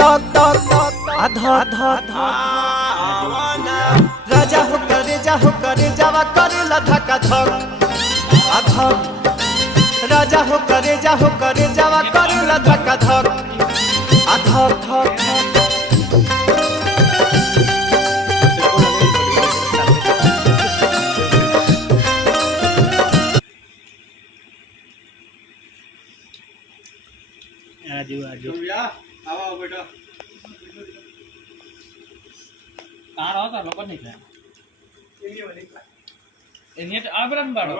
तक तक आधा आधा राजा हो करे जावा करे धक्का धक आधा राजा हो करे जावा करे धक्का धक आधा धक आजू आओ बेटा तार होता लोग नहीं था इन्हें तो आबरन बाड़ो